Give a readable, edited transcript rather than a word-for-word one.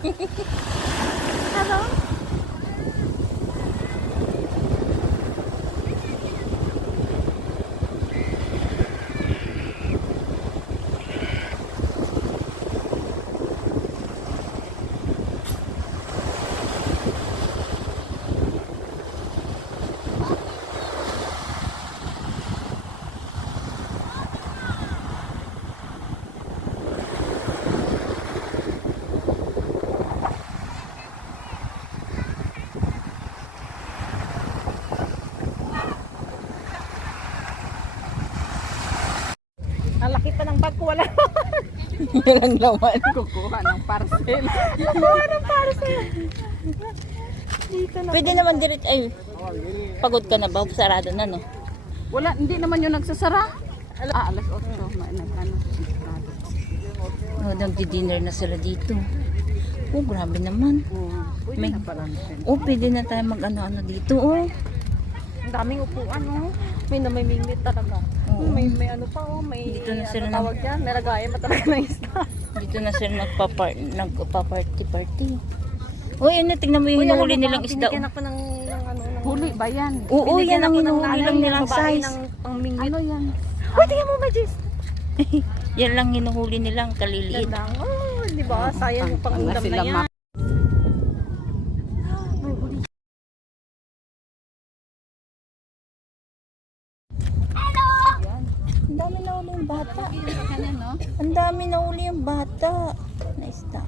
Ano? Ang laki pa ng bag ko, wala. Walang laman. Kukuha ng parcel. Kuha ng parcel. Dito na. Pwede naman direct ay pagod ka na ba? Sarado na, no? Wala, hindi naman yung nagsasara. Alas 8. Oh, nagdi-dinner na sila dito. Oh, grabe naman. Pwede May- na pala. Oh, pwede na tayo mag-ano-ano dito, oh. Ang daming upuan, oh. May namimingwit talaga. Oo. May ano pa, oh. May Dito na sila ano tawag dyan. May lagayan pa talaga ng isda. Dito na sila nagpa-party. Oh, yun na, tingnan mo yung hinuhuli nilang isda. Binigyan ako ng ano. Huli ba yan? Oo, yan ang ako ng hinuhuli nanay lang ng nilang babae size. ng pangmingwit. Ano yan? Uy, tingnan mo, Majis. Yan lang hinuhuli nilang kaliliit. Yan lang. Oh, di ba? Sayang yung pang-ulam na sila yan. Ang dami nahuli yung bata. Ang dami nahuli yung bata. Na isda.